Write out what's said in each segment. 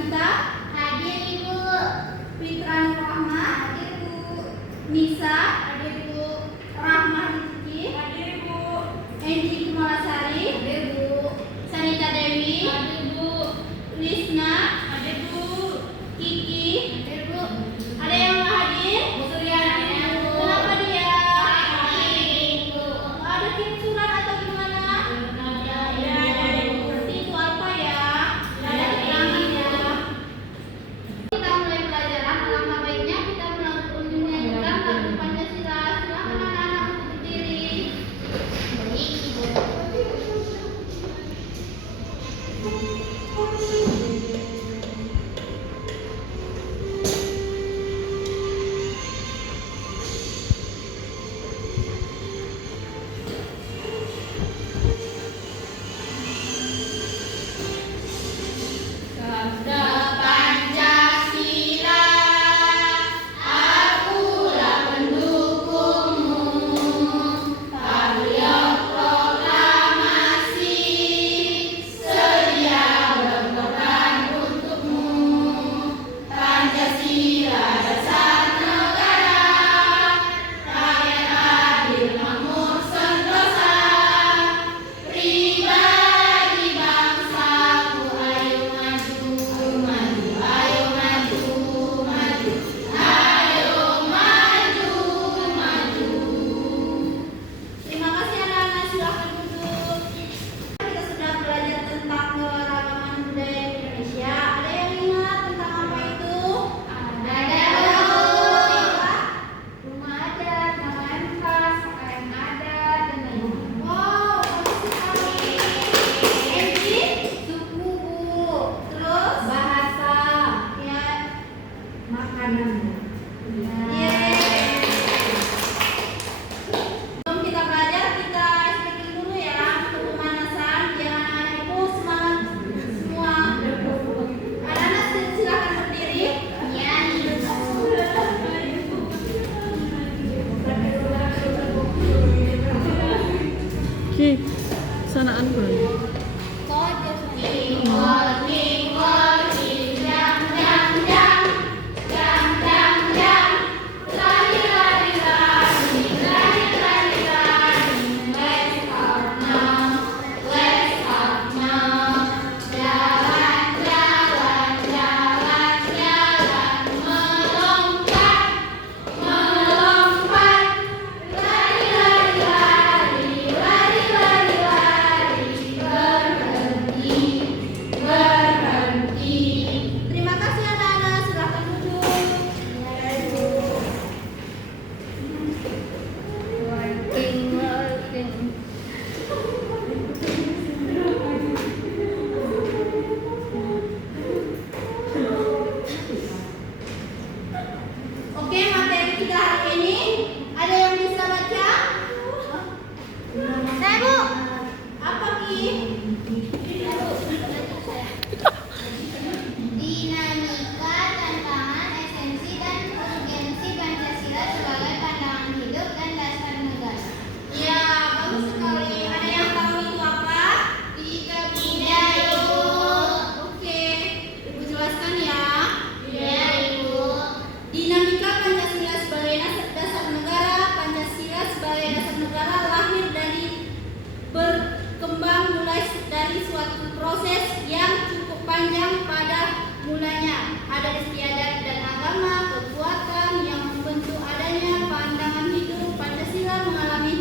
Nafita. Hadir Ibu. Fitra Nurrahma. Hadir Bu. Nisa. Hadir Bu. Rahma Rizki. Hadir Bu. Enji Kumalasari. Hadir Bu. Sanita Dewi. Hadir Bu. Lisna. Hadir Bu. Kiki. Hadir Bu. Ada yang nggak hadir? Bu Suryani. Kenapa dia? Hadir Bu. Ada kirim surat atau gimana? Berarti itu apa ya? Ada keterangan ya. Kita mulai pelajaran. Alangkah baiknya kita menyanyikan lagu Pancasila. Silakan anak-anak untuk berdiri. Baik Ibu. Sabda Pancasila, akulah pendukungmu. Patriot proklamasi, sedia berkorban untukmu. Pancasila dasar negara, rakyat adil makmur sentosa. Pribadi bangsaku, ayo maju, maju, ayo maju, maju, ayo maju, maju. Terima kasih anak-anak, silahkan duduk. Kita sudah belajar tentang keragaman budaya Indonesia. Ada yang ingat tentang apa itu? Ada rumah adat, nama khas, pakaian adat, dan lain-lain. Wow, bagus sekali. Enji, Suku Bu. terus Bahasa. ya. Makanan. Yeay. Sebelum kita belajar, kita speaking dulu ya untuk pemanasan. Biar anak-anak itu semangat semua. Anak-anak silakan berdiri. Ya, Oke, sanaan boleh. Morning, morning, jam, jam, jam, jam, jam, jam. Lari, lari, lari, lari, lari, lari. Let's out now, let's out now. Jalan, jalan, jalan, jalan. Melompat, melompat. Lari, lari, lari, lari, lari, lari. Berhenti, berhenti. Terima kasih anak-anak, silahkan duduk. Oke, materi kita hari ini ada yang bisa baca? Saya Bu. Apa Ki? dinamika, tantangan, esensi, dan urgensi Pancasila sebagai pandangan hidup dan dasar negara. Ya, bagus sekali. Ada yang tahu itu apa? Tidak Ibu. Oke, Ibu jelaskan ya. Iya Ibu. Dinamika Pancasila sebagai dasar negara. Pancasila sebagai dasar negara lahir dari berkembang mulai dari suatu proses yang cukup panjang pada mulanya. Ada istiadat dan agama, kekuatan yang membentuk adanya pandangan hidup. Pancasila mengalami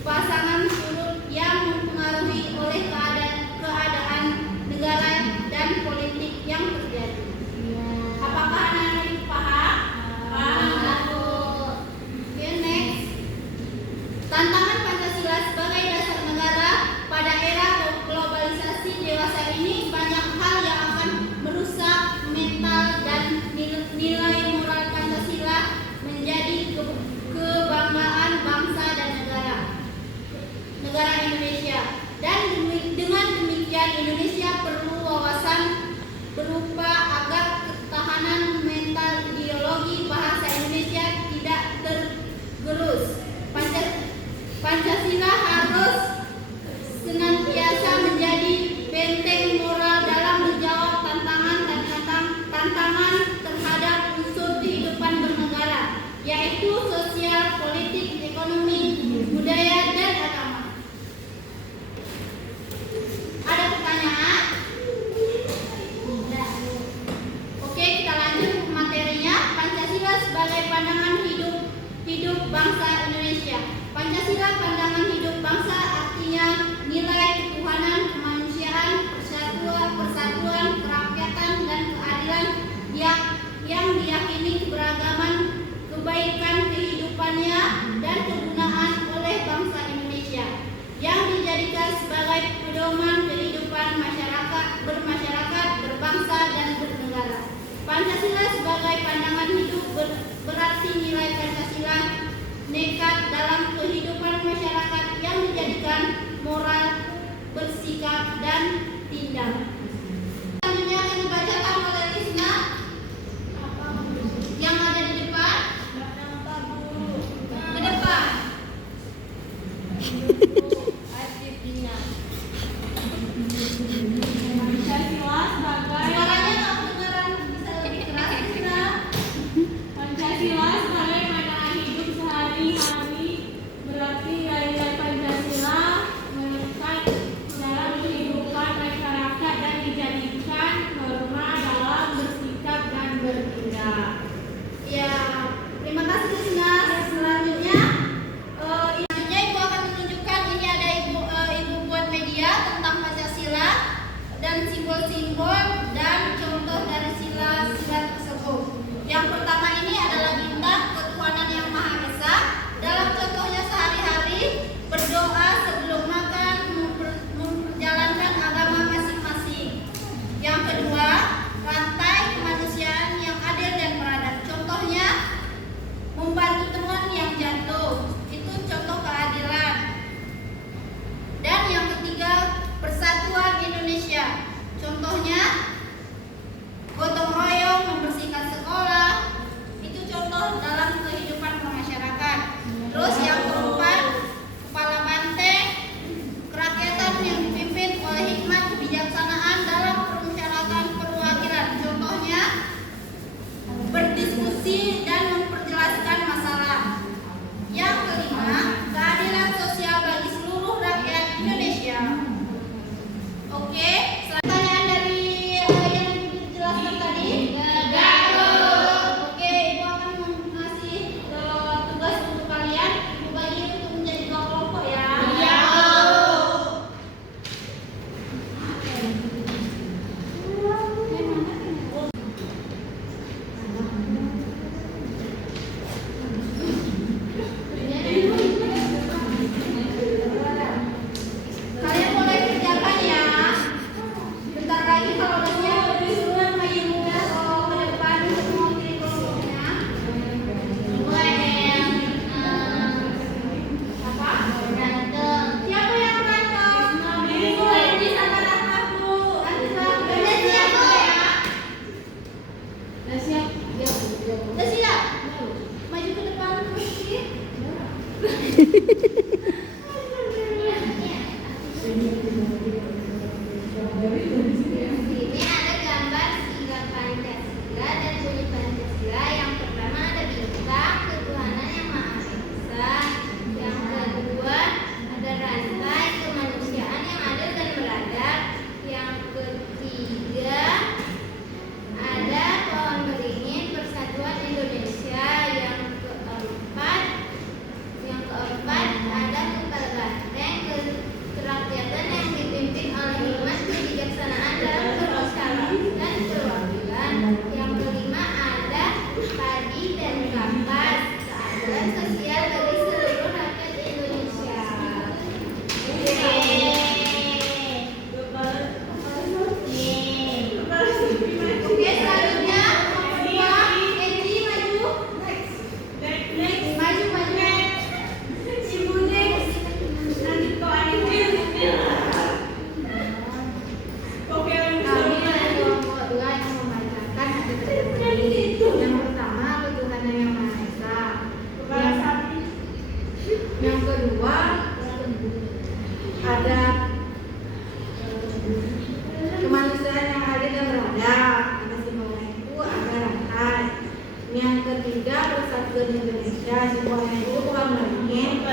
pasangan surut yang mempengaruhi oleh keadaan negara dan politik yang terjadi. Apakah anak-anak itu paham? Oke, next. Tantangan Pancasila sebagai dasar negara pada era globalisasi dewasa ini, banyak hal yang akan hidup bangsa Indonesia. Pancasila pandangan hidup bangsa artinya nilai ketuhanan, kemanusiaan, persatuan, kerakyatan, dan keadilan yang diyakini keberagaman, kebaikan kehidupannya, dan kegunaan oleh bangsa Indonesia, yang dijadikan sebagai pedoman kehidupan bermasyarakat, berbangsa, dan bernegara. Pancasila sebagai pandangan hidup berarti nilai Pancasila nekat dalam kehidupan masyarakat yang dijadikan moral, bersikap, dan tindak. Selanjutnya akan dibacakan oleh Lisna yang ada di depan. Ke depan. Suaranya nggak kedengeran, bisa lebih keras, Lisna. Pancasila sebagai pandangan hidup sehari-hari berarti nilai-nilai Pancasila melekat dalam kehidupan masyarakat dan dijadikan norma dalam bersikap dan bertindak. Ya, terima kasih Lisna. Selanjutnya Ibu akan menunjukkan, ini ada Ibu buat media tentang Pancasila dan simbol-simbol dan contoh dari sila-sila tersebut. Yang pertama ini adalah bintang, ketuhanan yang Maha Esa. Dalam contohnya sehari-hari, berdoa sebelum makan, memperjalankan agama masing-masing. Yang kedua, rantai kemanusiaan yang adil dan beradab. Contohnya, membantu teman yang jatuh. Itu contoh keadilan. Dan yang ketiga, persatuan Indonesia. Contohnya, gotong royong, membersihkan sekolah. Itu contoh dalam kehidupan bermasyarakat. Terus yang keempat, kepala banteng, kerakyatan yang dipimpin oleh hikmat kebijaksanaan dalam perencanaan perwakilan. Contohnya, berdiskusi dan memperjelaskan masalah. Yang kelima, keadilan sosial bagi seluruh rakyat Indonesia. Oke, pertanyaan dari yang dijelaskan tadi. Oke, Ibu akan mengasih tugas untuk kalian. Ibu bagi untuk menjadi 2 kelompok ya. Kalian mulai kerjakan ya. Bentar lagi kalau udah siap, disuruh sama Ibu ke depan untuk mewakili kelompoknya. Mulai deh yang apa? Berantem. Siapa yang berantem? Ibu Edi sama Rahmaku. Udah siap lo ya? Udah siap? Udah siap? Maju ke depan terus sih. Ini ada gambar sila Pancasila dan bunyi Pancasila. Yang pertama ada bintang, ketuhanan yang Maha Esa. Yang kedua ada rantai kemanusiaan yang adil dan beradab. Yang ketiga ada pohon beringin, persatuan Indonesia. Yang keempat ada kepala banteng, kerakyatan yang dipimpin oleh hikmat kebijaksanaan dalam permusyawaratan dan perwakilan. Yang kelima ada padi dan kapas, keadilan sosial bagi seluruh rakyat Indonesia. Oke, selanjutnya Edi maju. Maju. Ibu next. Nanti kau Kami ada kelompok 2 yang membacakan ada ketuhanan. Yang pertama ketuhanan yang Maha Esa. Yang kedua ada kemanusiaan yang adil dan beradab. Ada simbolnya itu ada rantai. Yang ketiga persatuan Indonesia. Simbolnya itu pohon beringin.